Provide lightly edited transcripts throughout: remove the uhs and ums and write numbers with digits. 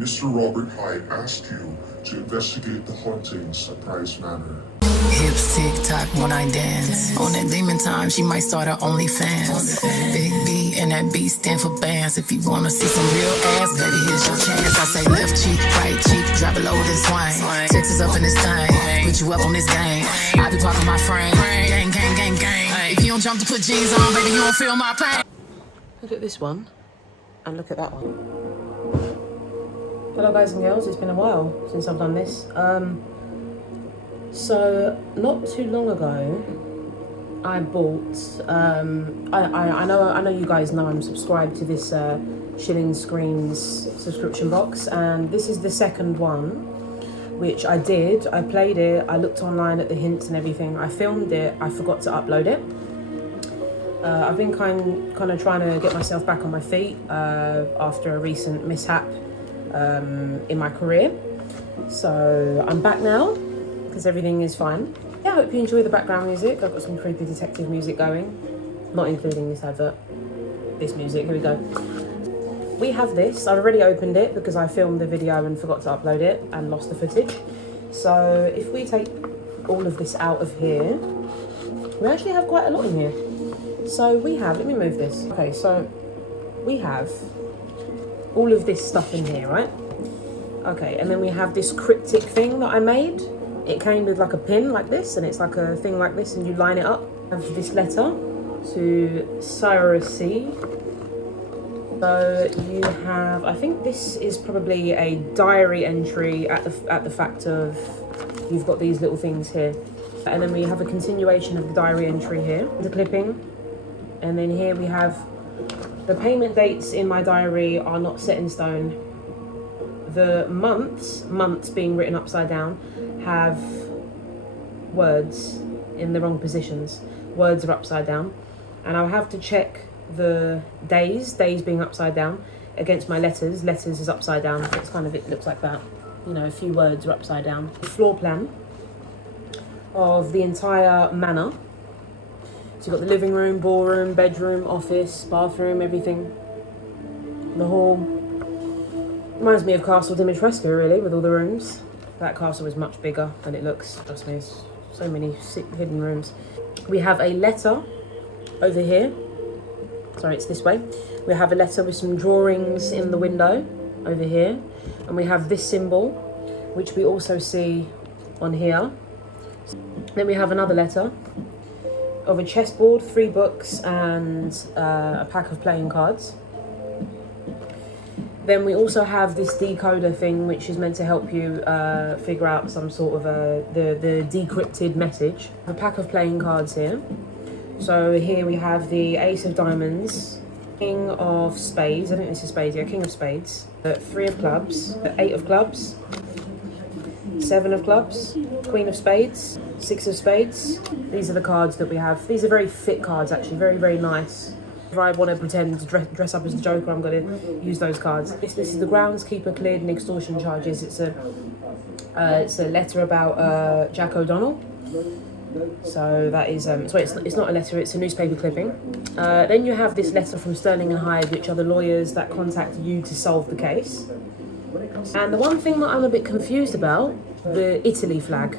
Mr. Robert Hyde asked you to investigate the hauntings at Pryce Manor. Hips tick-tock when I dance. On that demon time, she might start her OnlyFans. Big B and that B stand for bands. If you wanna see some real ass, baby, here's your chance. I say left cheek, right cheek, drop it low with this swing. Texas up in this thing, put you up on this game. I be parking my frame, gang, gang, gang, gang. If you don't jump to put jeans on, baby, you don't feel my pain. Look at this one, and look at that one. Hello guys and girls, it's been a while since I've done this. So not too long ago, I bought. I know you guys know I'm subscribed to this Shilling Screens subscription box, and this is the second one, which I did. I played it. I looked online at the hints and everything. I filmed it. I forgot to upload it. I've been kind of trying to get myself back on my feet after a recent mishap in my career. So I'm back now, because everything is fine. Yeah, I hope you enjoy the background music. I've got some creepy detective music going, not including this advert. This music, here we go. We have this. I've already opened it because I filmed the video and forgot to upload it and lost the footage. So if we take all of this out of here, we actually have quite a lot in here. So we have, let me move this. Okay, so we have all of this stuff in here, right? Okay, and then we have this cryptic thing that I made. It came with like a pin like this, and it's like a thing like this, and you line it up. I have this letter to Cyrus C. So you have, I think this is probably a diary entry at the fact of you've got these little things here. And then we have a continuation of the diary entry here, the clipping. And then here we have the payment dates in my diary are not set in stone. The months being written upside down, have words in the wrong positions. Words are upside down. And I'll have to check the days being upside down, against my letters. Letters is upside down. It's kind of, it looks like that. You know, a few words are upside down. The floor plan of the entire manor. So you've got the living room, ballroom, bedroom, office, bathroom, everything. The hall. Reminds me of Castle Dimitrescu, really, with all the rooms. That castle is much bigger than it looks. Trust me, there's so many hidden rooms. We have a letter over here. Sorry, it's this way. We have a letter with some drawings in the window over here. And we have this symbol, which we also see on here. Then we have another letter of a chessboard, 3 books, and a pack of playing cards. Then we also have this decoder thing, which is meant to help you figure out some sort of the decrypted message. A pack of playing cards here. So here we have the Ace of Diamonds, King of Spades, I think this is Spades, yeah, King of Spades, 3 of Clubs, 8 of Clubs, 7 of Clubs, Queen of Spades, 6 of Spades. These are the cards that we have. These are very fit cards, actually, very, very nice. If I want to pretend to dress up as the Joker, I'm going to use those cards. This is the groundskeeper cleared and extortion charges. It's a letter about Jack O'Donnell. So that is, sorry, it's not a letter, it's a newspaper clipping. Then you have this letter from Sterling and Hyde, which are the lawyers that contact you to solve the case. And the one thing that I'm a bit confused about, the Italy flag.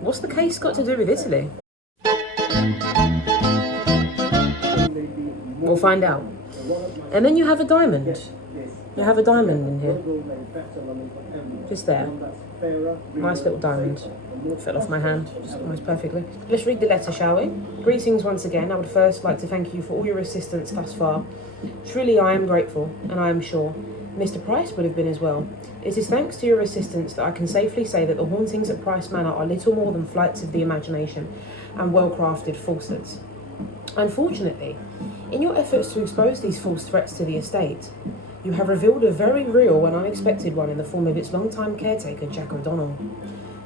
What's the case got to do with Italy? We'll find out. And then you have a diamond. You have a diamond in here. Just there. Nice little diamond. Fell off my hand, just almost perfectly. Let's read the letter, shall we? Greetings once again. I would first like to thank you for all your assistance thus far. Truly I am grateful, and I am sure Mr. Pryce would have been as well. It is thanks to your assistance that I can safely say that the hauntings at Pryce Manor are little more than flights of the imagination and well-crafted falsehoods. Unfortunately, in your efforts to expose these false threats to the estate, you have revealed a very real and unexpected one in the form of its long-time caretaker, Jack O'Donnell.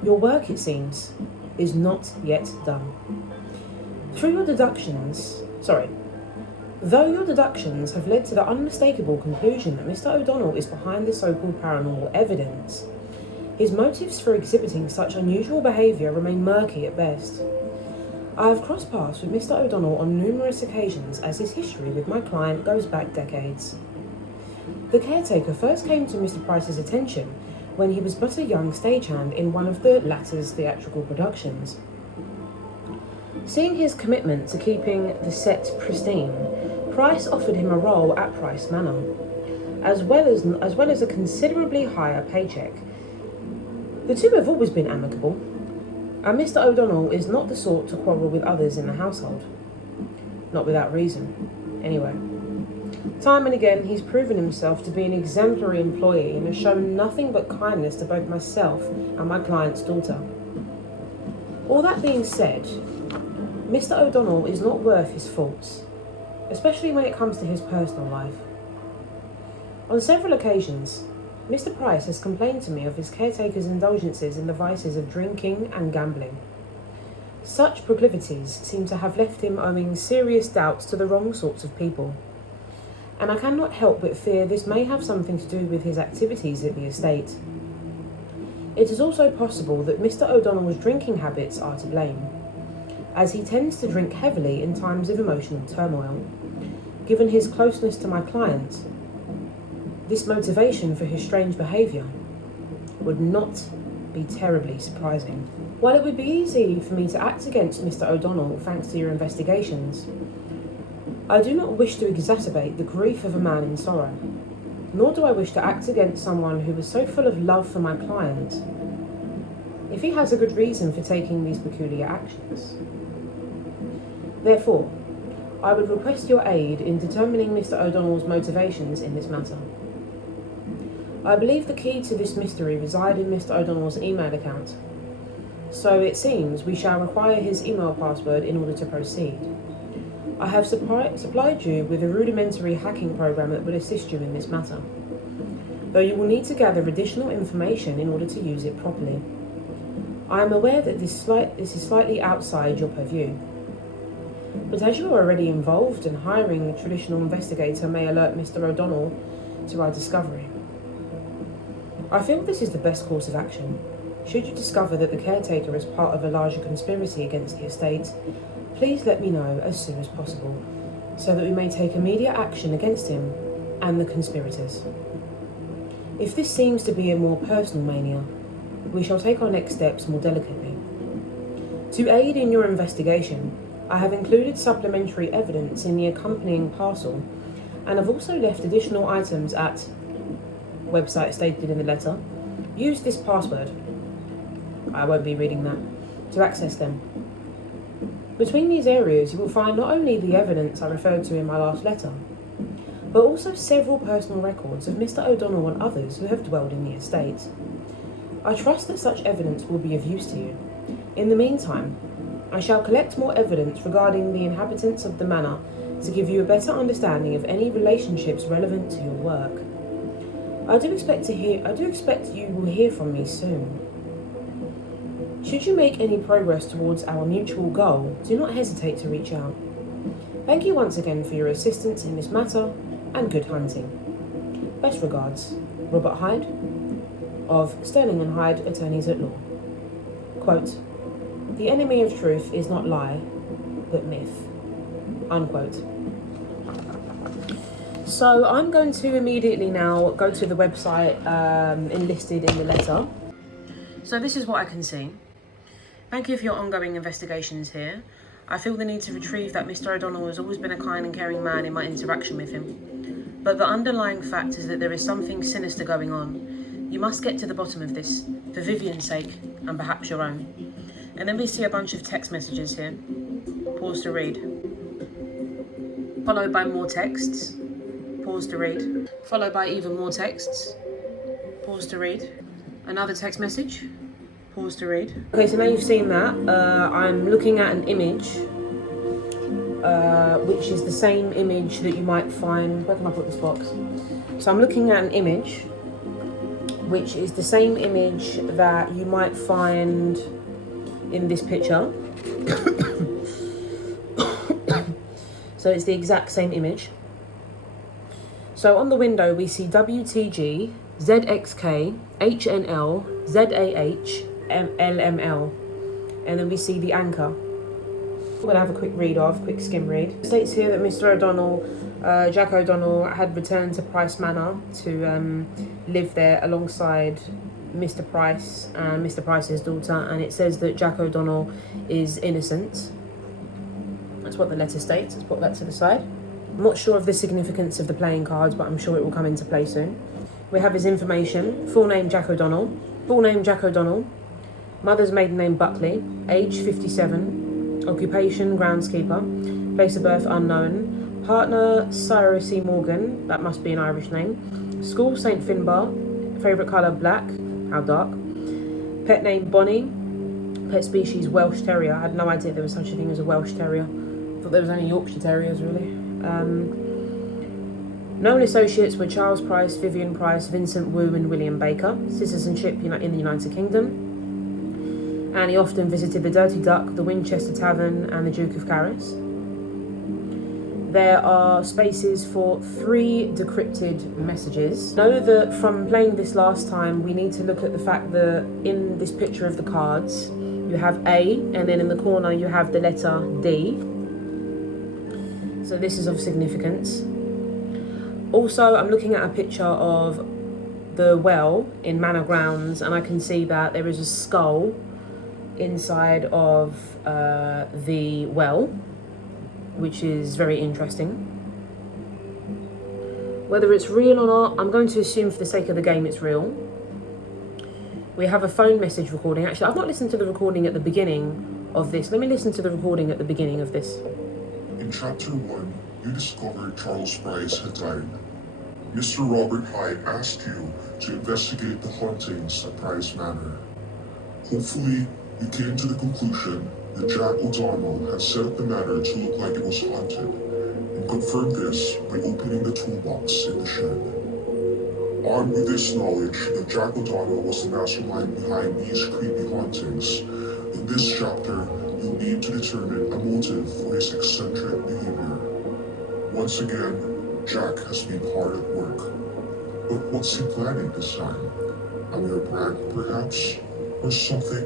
Your work, it seems, is not yet done. Though your deductions have led to the unmistakable conclusion that Mr. O'Donnell is behind the so-called paranormal evidence, his motives for exhibiting such unusual behaviour remain murky at best. I have crossed paths with Mr. O'Donnell on numerous occasions as his history with my client goes back decades. The caretaker first came to Mr. Pryce's attention when he was but a young stagehand in one of the latter's theatrical productions. Seeing his commitment to keeping the set pristine, Pryce offered him a role at Pryce Manor, as well as a considerably higher paycheck. The two have always been amicable, and Mr. O'Donnell is not the sort to quarrel with others in the household. Not without reason, anyway. Time and again, he's proven himself to be an exemplary employee and has shown nothing but kindness to both myself and my client's daughter. All that being said, Mr. O'Donnell is not worth his faults, especially when it comes to his personal life. On several occasions, Mr. Pryce has complained to me of his caretaker's indulgences in the vices of drinking and gambling. Such proclivities seem to have left him owing serious doubts to the wrong sorts of people, and I cannot help but fear this may have something to do with his activities at the estate. It is also possible that Mr. O'Donnell's drinking habits are to blame, as he tends to drink heavily in times of emotional turmoil. Given his closeness to my client, this motivation for his strange behaviour would not be terribly surprising. While it would be easy for me to act against Mr. O'Donnell thanks to your investigations, I do not wish to exacerbate the grief of a man in sorrow, nor do I wish to act against someone who is so full of love for my client, if he has a good reason for taking these peculiar actions. Therefore, I would request your aid in determining Mr. O'Donnell's motivations in this matter. I believe the key to this mystery reside in Mr. O'Donnell's email account, so it seems we shall require his email password in order to proceed. I have supplied you with a rudimentary hacking program that will assist you in this matter, though you will need to gather additional information in order to use it properly. I am aware that this is slightly outside your purview, but as you are already involved and hiring a traditional investigator may alert Mr. O'Donnell to our discovery. I feel this is the best course of action. Should you discover that the caretaker is part of a larger conspiracy against the estate, please let me know as soon as possible, so that we may take immediate action against him and the conspirators. If this seems to be a more personal mania, we shall take our next steps more delicately. To aid in your investigation, I have included supplementary evidence in the accompanying parcel, and have also left additional items at website stated in the letter. Use this password, I won't be reading that, to access them. Between these areas you will find not only the evidence I referred to in my last letter, but also several personal records of Mr. O'Donnell and others who have dwelled in the estate. I trust that such evidence will be of use to you. In the meantime, I shall collect more evidence regarding the inhabitants of the manor to give you a better understanding of any relationships relevant to your work. I do expect you will hear from me soon. Should you make any progress towards our mutual goal, do not hesitate to reach out. Thank you once again for your assistance in this matter, and good hunting. Best regards, Robert Hyde, of Sterling and Hyde Attorneys at Law. Quote, "The enemy of truth is not lie, but myth." Unquote. So I'm going to immediately now go to the website enlisted in the letter. So this is what I can see. Thank you for your ongoing investigations here. I feel the need to retrieve that Mr. O'Donnell has always been a kind and caring man in my interaction with him. But the underlying fact is that there is something sinister going on. You must get to the bottom of this, for Vivian's sake, and perhaps your own. And then we see a bunch of text messages here. Pause to read. Followed by more texts. Pause to read. Followed by even more texts. Pause to read. Another text message. Pause to read. Okay, so now you've seen that. I'm looking at an image, which is the same image that you might find. Where can I put this box? So I'm looking at an image, which is the same image that you might find in this picture. So it's the exact same image. So on the window we see WTG, ZXK, HNL, ZAH, LML, and then we see the anchor. I'm going to have a quick read off, quick skim read. It states here that Mr. O'Donnell, Jack O'Donnell, had returned to Pryce Manor to live there alongside Mr. Pryce and Mr. Pryce's daughter, and it says that Jack O'Donnell is innocent. That's what the letter states. Let's put that to the side. I'm not sure of the significance of the playing cards, but I'm sure it will come into play soon. We have his information. Full name Jack O'Donnell. Full name Jack O'Donnell. Mother's maiden name Buckley. Age 57. Occupation groundskeeper. Place of birth unknown. Partner Cyrus E. Morgan. That must be an Irish name. School St. Finbar. Favourite colour black. How dark. Pet name Bonnie. Pet species Welsh Terrier. I had no idea there was such a thing as a Welsh Terrier. I thought there was only Yorkshire Terriers really. Known associates were Charles Pryce, Vivian Pryce, Vincent Wu and William Baker. Citizenship in the United Kingdom. And he often visited the Dirty Duck, the Winchester Tavern and the Duke of Carris. There are spaces for 3 decrypted messages. Know that from playing this last time, we need to look at the fact that in this picture of the cards, you have A, and then in the corner you have the letter D. So this is of significance. Also, I'm looking at a picture of the well in Manor Grounds, and I can see that there is a skull inside of the well, which is very interesting. Whether it's real or not, I'm going to assume for the sake of the game it's real. We have a phone message recording. Actually, I've not listened to the recording at the beginning of this. Let me listen to the recording at the beginning of this. In Chapter 1, you discovered Charles Pryce had died. Mr. Robert Hyde asked you to investigate the hauntings at Pryce Manor. Hopefully, you came to the conclusion that Jack O'Donnell had set up the manor to look like it was haunted, and confirmed this by opening the toolbox in the shed. Armed with this knowledge that Jack O'Donnell was the mastermind behind these creepy hauntings, in this chapter, you'll need to determine a motive for his eccentric behavior. Once again, Jack has been hard at work. But what's he planning this time? A mere prank, perhaps? Or something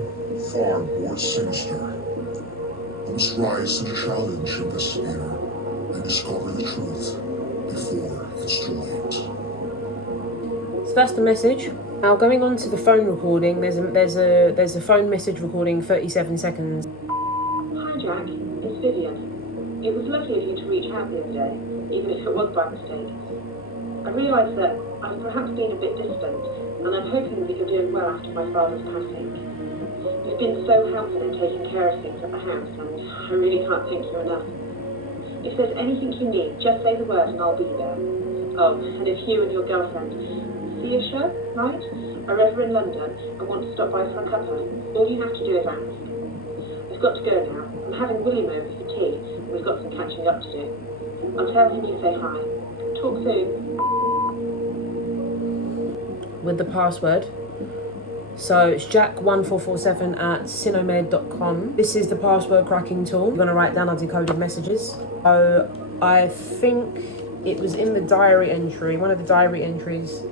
far more sinister? You must rise to the challenge, investigator, and discover the truth before it's too late. So that's the message. Now going on to the phone recording, there's a phone message recording, 37 seconds. Hi Jack, it's Vivian. It was lovely of you to reach out the other day, even if it was by mistake. I realise that I've perhaps been a bit distant, and I'm hoping that you're doing well after my father's passing. You've been so helpful in taking care of things at the house, and I really can't thank you enough. If there's anything you need, just say the word and I'll be there. Oh, and if you and your girlfriend see a show, right? Are ever in London and want to stop by for a cuppa, all you have to do is ask. I've got to go now. I'm having William over for tea, and we've got some catching up to do. I'll tell him you say hi. Talk soon. With the password. So it's jack1447 at sinomed.com. This is the password cracking tool. I'm going to write down our decoded messages. So I think it was in the diary entry, one of the diary entries.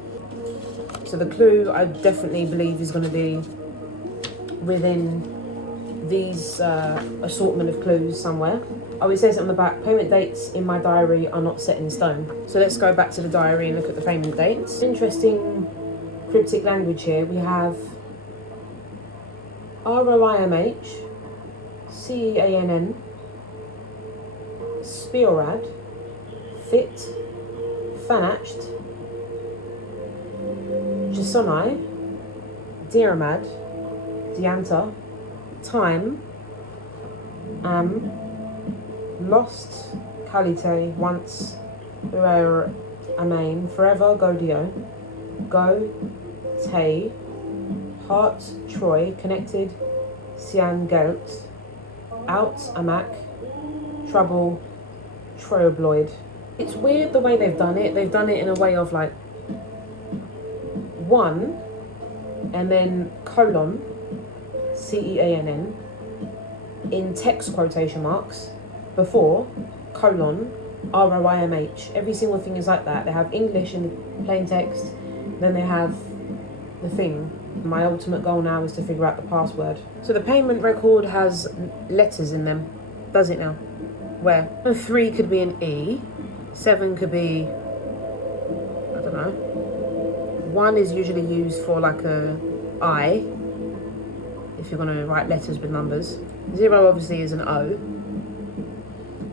So the clue I definitely believe is going to be within these assortment of clues somewhere. Oh, it says on the back, payment dates in my diary are not set in stone. So let's go back to the diary and look at the payment dates. Interesting cryptic language here. We have ROIMH, CEANN, Spiorad, Fit, Fanacht, Jasonai, Diramad, Dianta, Time, Lost, Kalite, Once, Uer, Amain, Forever, Godio, Go, Tay, Heart, Troy, Connected, Sian Gelt, Out, Amak, Trouble, Troyobloid. It's weird the way they've done it. They've done it in a way of like one and then colon, CEANN, in text quotation marks, before colon, ROIMH. Every single thing is like that. They have English in the plain text, then they have the thing. My ultimate goal now is to figure out the password. So the payment record has letters in them. Does it now? Where? 3 could be an E. 7 could be, I don't know. 1 is usually used for like a I, if you're going to write letters with numbers. 0 obviously is an O.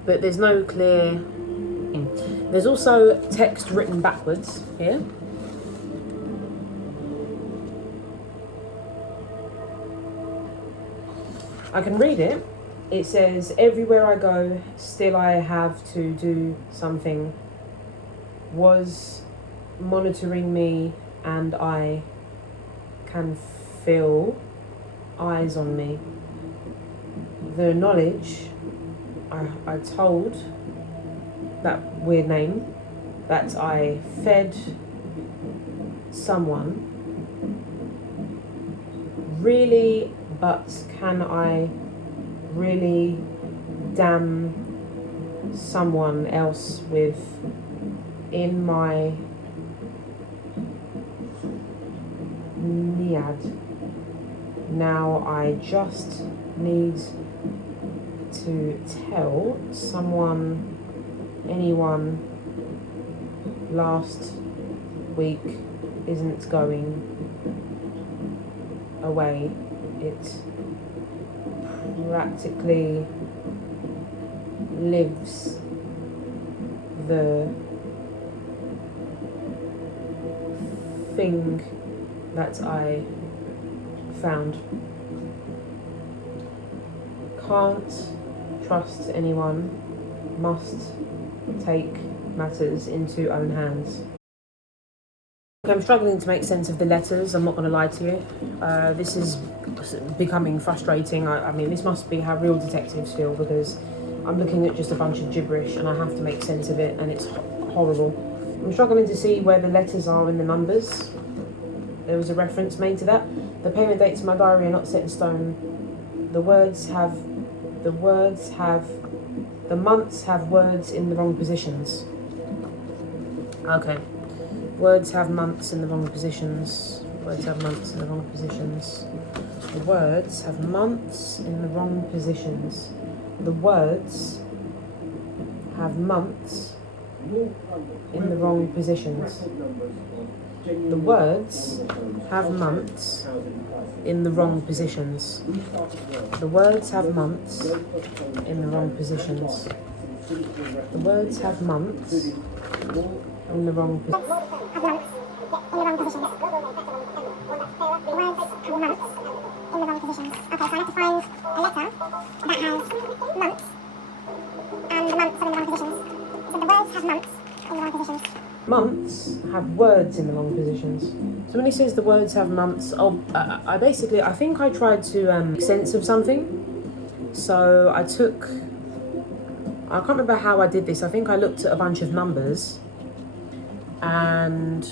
But there's no clear... There's also text written backwards here. I can read it. It says, everywhere I go, still I have to do something. Was monitoring me and I can feel eyes on me. The knowledge I told, that weird name, that I fed someone. Really, but can I really damn someone else with in my Niad? Now I just need to tell someone, anyone, last week isn't going away. It practically lives. The thing that I found. Can't trust anyone, must take matters into own hands. I'm struggling to make sense of the letters, I'm not going to lie to you. This is becoming frustrating. I mean, this must be how real detectives feel, because I'm looking at just a bunch of gibberish and I have to make sense of it, and it's horrible. I'm struggling to see where the letters are in the numbers. There was a reference made to that. The payment dates in my diary are not set in stone. The months have words in the wrong positions. Okay. Words have months in the wrong positions. Words have months in the wrong positions. The words have months in the wrong positions. The words have months in the wrong positions. The words have months in the wrong positions. The words have months in the wrong positions. The words have months in the wrong positions. Okay, so I have to find a letter that has months, and the months are in the wrong positions. So the words have months in the wrong positions. Months have words in the wrong positions. So when he says the words have months, I think I tried to make sense of something. So I can't remember how I did this. I think I looked at a bunch of numbers and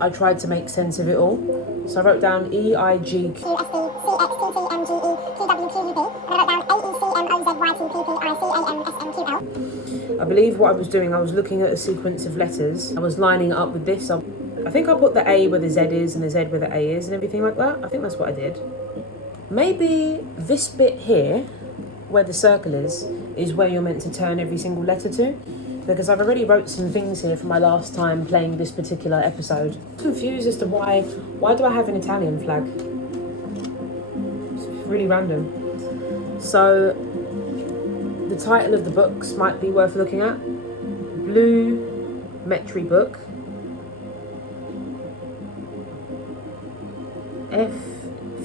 I tried to make sense of it all. So I wrote down E, I, G, Q, S, D, C, X, T, T, M, G, E, Q, W, Q, U, B. And I wrote down A, E, C, M, O, Z, Y, T, P, P, I, C, A, M, S, N, Q, L. I believe what I was doing, I was looking at a sequence of letters. I was lining it up with this. I think I put the A where the Z is and the Z where the A is and everything like that. I think that's what I did. Maybe this bit here, where the circle is where you're meant to turn every single letter to. Because I've already wrote some things here from my last time playing this particular episode. I'm confused as to why do I have an Italian flag? It's really random. So the title of the books might be worth looking at. Blue Metry book.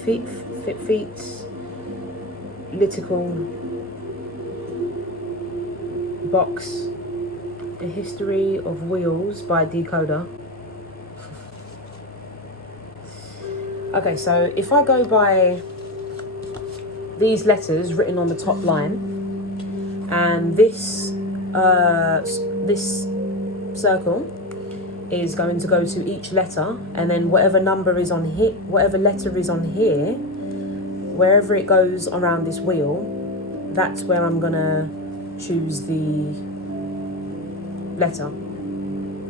Feet Litical box. A History of Wheels by Decoder. Okay, so if I go by these letters written on the top line, and this circle is going to go to each letter, and then whatever number is on here, whatever letter is on here, wherever it goes around this wheel, that's where I'm gonna choose the letter. I'm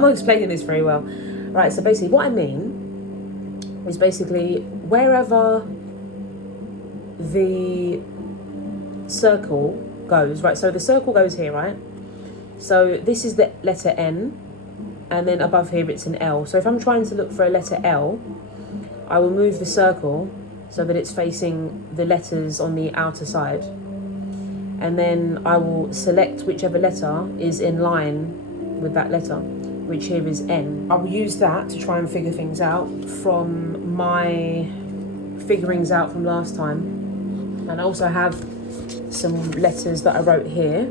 not explaining this very well. Right, so basically what I mean is basically wherever the circle goes, right? So the circle goes here, right? So this is the letter N, and then above here it's an L. So if I'm trying to look for a letter L, I will move the circle so that it's facing the letters on the outer side. And then I will select whichever letter is in line with that letter, which here is N. I will use that to try and figure things out from my figurings out from last time. And I also have some letters that I wrote here.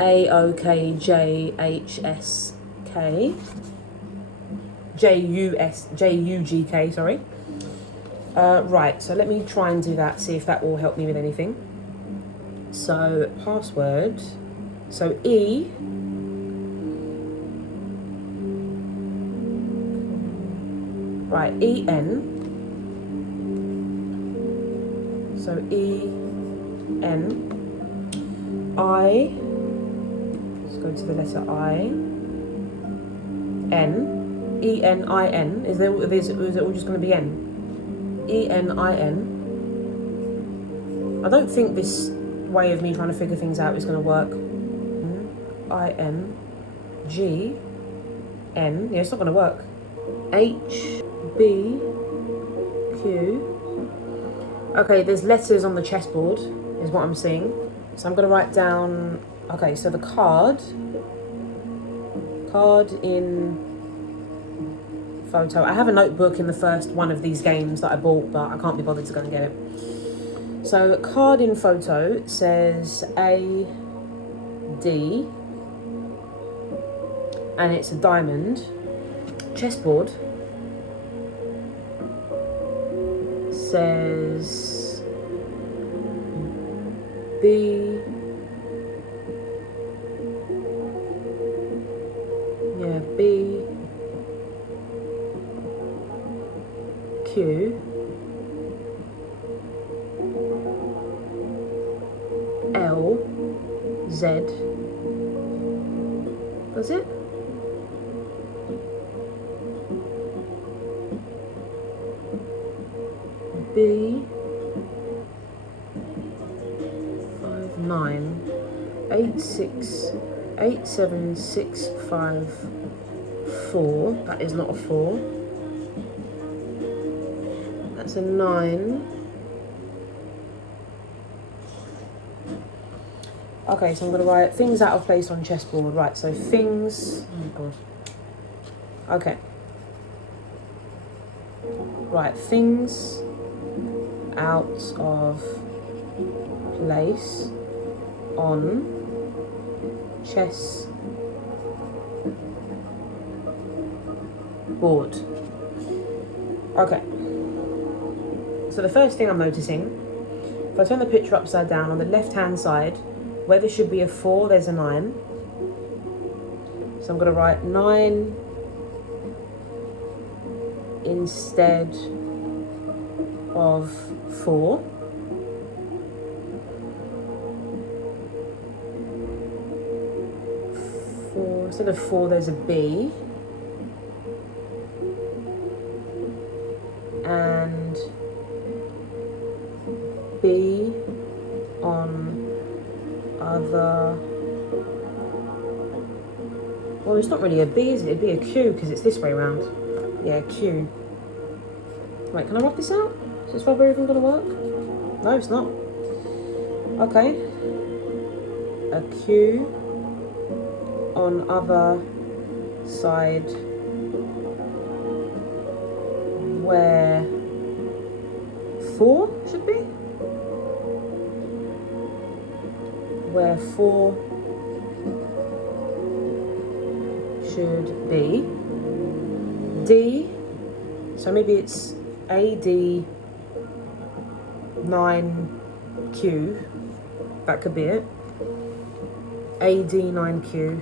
A, O, K, J, H, S, K. J, U, G, K, sorry. Right, so let me try and do that, see if that will help me with anything. So, password. So, E. Right, E-N. So, E-N. I. Let's go to the letter I. N. E-N-I-N. Is it all just going to be N? E-N-I-N. I don't think this way of me trying to figure things out is going to work. I-N-G-N. Yeah, it's not going to work. H-B-Q. Okay, there's letters on the chessboard, is what I'm seeing. So I'm going to write down... Okay, so the card in photo. I have a notebook in the first one of these games that I bought, but I can't be bothered to go and get it. So card in photo says A, D, and it's a diamond. Chessboard says B, yeah, B, Q, L, Z. Does it? B, 5, 9, 8, 6, 8, 7, 6, 5, 4. That is not a 4. That's a 9. Okay, so I'm going to write things out of place on chessboard. Right, so things... Oh, God. Okay. Right, things out of place on chess board. Okay. So the first thing I'm noticing, if I turn the picture upside down, on the left-hand side, where there should be a 4, there's a 9. So I'm going to write 9 instead of 4. Instead of 4, there's a B. And B on other... Well, it's not really a B, is it? It'd be a Q because it's this way around. Yeah, Q. Right, can I work this out? Is this rubber even going to work? No, it's not. Okay. A Q on other side where 4 should be? Where 4 should be. D, so maybe it's AD 9Q, that could be it. AD 9Q,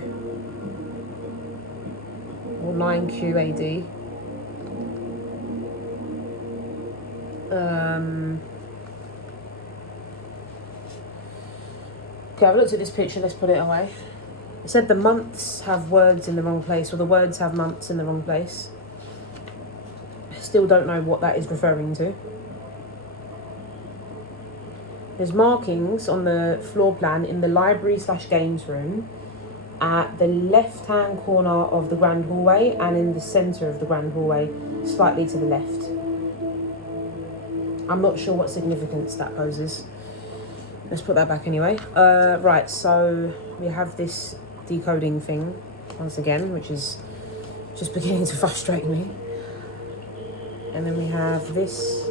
or 9Q AD. Okay, I've looked at this picture, let's put it away. It said the months have words in the wrong place, or the words have months in the wrong place. I still don't know what that is referring to. There's markings on the floor plan in the library/games room at the left-hand corner of the grand hallway and in the centre of the grand hallway, slightly to the left. I'm not sure what significance that poses. Let's put that back anyway. Right, so we have this decoding thing once again, which is just beginning to frustrate me. And then we have this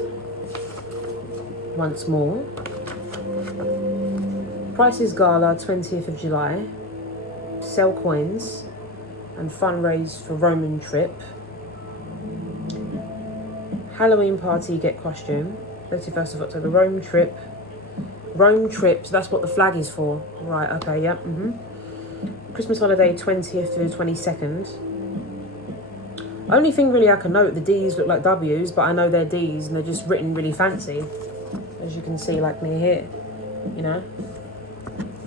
once more. Pryce's Gala, 20th of July. Sell coins and fundraise for Roman trip. Halloween party, get costume. 31st of October, Rome trip, so that's what the flag is for. Right, okay, yep, Christmas holiday, 20th to the 22nd. Only thing really I can note, the D's look like W's, but I know they're D's and they're just written really fancy. As you can see, like near here, you know?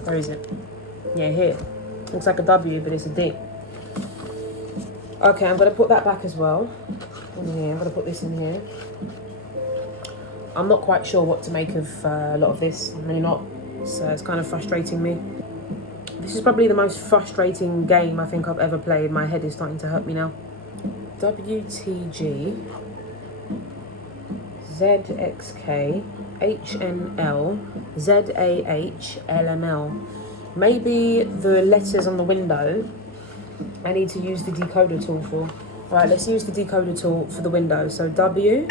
Where is it? Yeah, here. Looks like a W, but it's a D. Okay, I'm going to put that back as well. In here, I'm going to put this in here. I'm not quite sure what to make of a lot of this. I'm really not. So it's kind of frustrating me. This is probably the most frustrating game I think I've ever played. My head is starting to hurt me now. WTG ZXK HNL ZAH LML. Maybe the letters on the window I need to use the decoder tool for. Alright, let's use the decoder tool for the window. So W.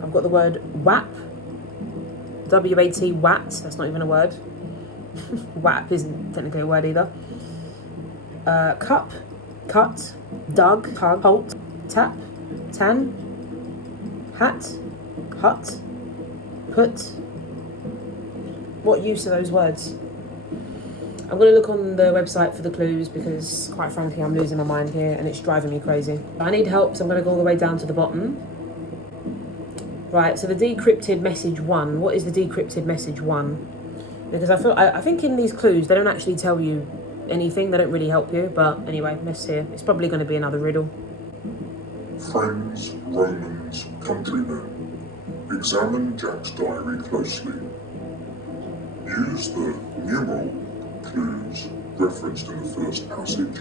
I've got the word WAP. W-A-T, WAT. That's not even a word. WAP isn't technically a word either. Cup, cut, dug, tug, halt, tap, tan, hat, hut, put. What use are those words? I'm going to look on the website for the clues because, quite frankly, I'm losing my mind here and it's driving me crazy. I need help, so I'm going to go all the way down to the bottom. Right, so the decrypted message 1. What is the decrypted message 1? Because I think in these clues, they don't actually tell you anything. They don't really help you. But anyway, let's see. It's probably going to be another riddle. Friends, Romans, countrymen, examine Jack's diary closely. Use the numeral clues referenced in the first passage,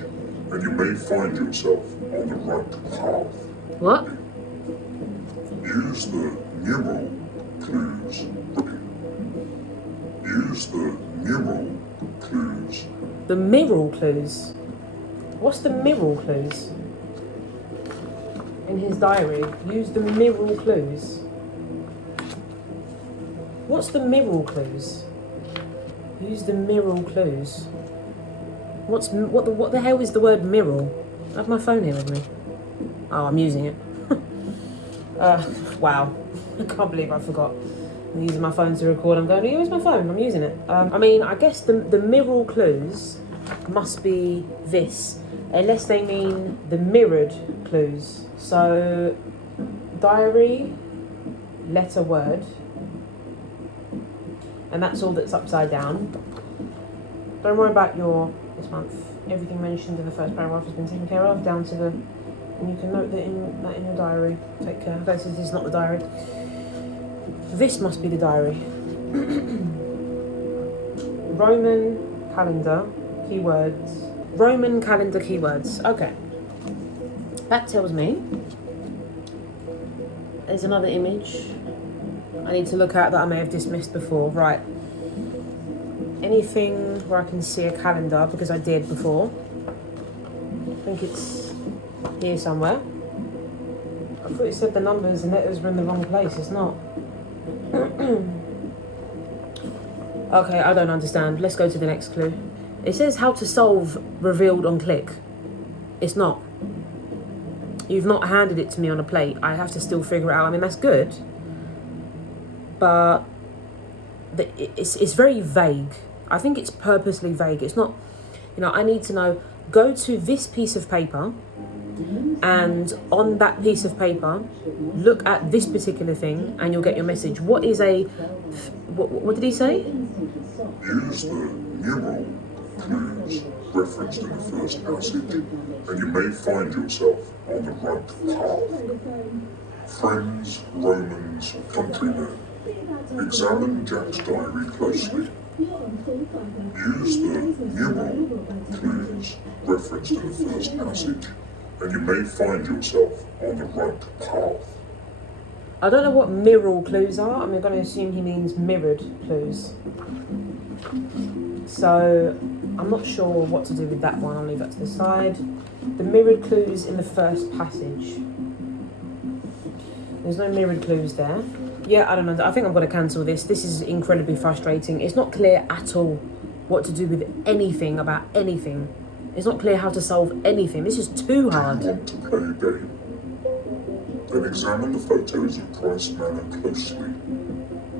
and you may find yourself on the right path. What? Use the numeral clues. Use the numeral clues. The mirror clues. What's the mirror clues? In his diary, use the mirror clues. What's the mirror clues? Use the mirror clues. What the hell is the word mirror? I have my phone here with me. Oh, I'm using it. Wow. I can't believe I forgot. I'm using my phone to record. I'm going, where's my phone? I'm using it. I mean, I guess the mirror clues must be this, unless they mean the mirrored clues. So, diary, letter, word, and that's all that's upside down. Don't worry about this month. Everything mentioned in the first paragraph has been taken care of, down to the. And you can note that in your diary. Take care. This is not the diary. This must be the diary. Roman calendar keywords. Roman calendar keywords. Okay. That tells me there's another image I need to look at that I may have dismissed before. Right. Anything where I can see a calendar, because I did before. I think it's here somewhere. I thought it said the numbers and letters were in the wrong place. It's not. Okay, I don't understand. Let's go to the next clue. It says how to solve revealed on click. It's not. You've not handed it to me on a plate. I have to still figure it out. I mean, that's good. But it's very vague. I think it's purposely vague. It's not, I need to know, go to this piece of paper And on that piece of paper, look at this particular thing and you'll get your message. What is a... What did he say? Use the numeral clues referenced in the first passage, and you may find yourself on the right path. Friends, Romans, countrymen, examine Jack's diary closely. Use the numeral clues referenced in the first passage, and you may find yourself on the right path. I don't know what mirror clues are. I'm going to assume he means mirrored clues. So I'm not sure what to do with that one. I'll leave that to the side. The mirrored clues in the first passage. There's no mirrored clues there. Yeah, I don't know. I think I'm going to cancel this. This is incredibly frustrating. It's not clear at all what to do with anything about anything. It's not clear how to solve anything. This is too hard. Do you want to play a game? Then examine the photos of Pryce Manor closely.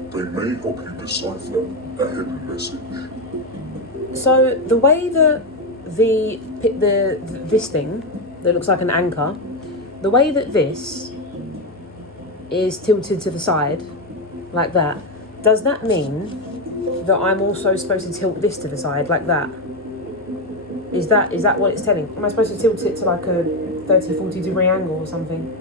They may help you decipher a hidden message. So the way that this thing that looks like an anchor, the way that this is tilted to the side, like that, does that mean that I'm also supposed to tilt this to the side, like that? Is that what it's telling? Am I supposed to tilt it to like a 30-40 degree angle or something?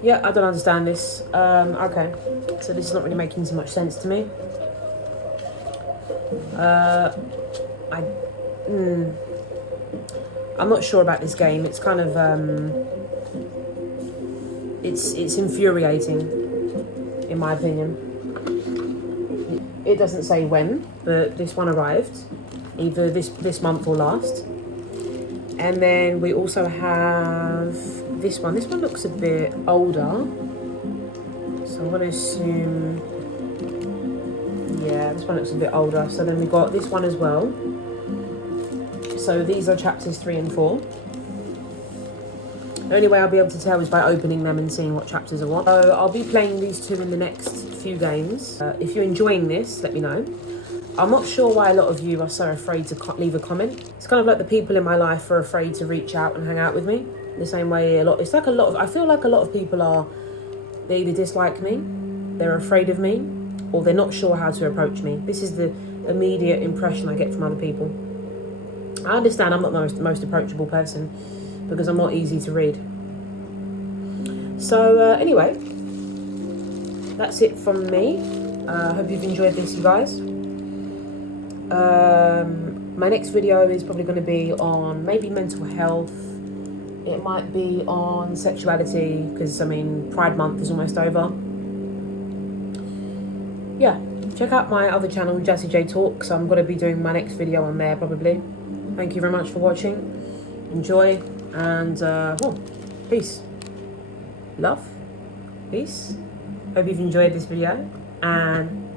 Yeah, I don't understand this. Okay, so this is not really making so much sense to me. I'm not sure about this game. It's kind of it's infuriating, in my opinion. It doesn't say when, but this one arrived, either this month or last. And then we also have this one. This one looks a bit older, so I'm going to assume, yeah, this one looks a bit older. So then we got this one as well. So these are chapters 3 and 4. The only way I'll be able to tell is by opening them and seeing what chapters are what. So I'll be playing these two in the next few games. If you're enjoying this, let me know. I'm not sure why a lot of you are so afraid to leave a comment. It's kind of like the people in my life are afraid to reach out and hang out with me. The same way I feel like a lot of people they either dislike me, they're afraid of me, or they're not sure how to approach me. This is the immediate impression I get from other people. I understand I'm not the most approachable person because I'm not easy to read. So anyway, that's it from me. I hope you've enjoyed this, you guys. My next video is probably going to be on maybe mental health. It might be on sexuality because, I mean, Pride Month is almost over. Yeah, check out my other channel, Jazzy J Talks. I'm going to be doing my next video on there probably. Thank you very much for watching. Enjoy and, peace. Love. Peace. Hope you've enjoyed this video and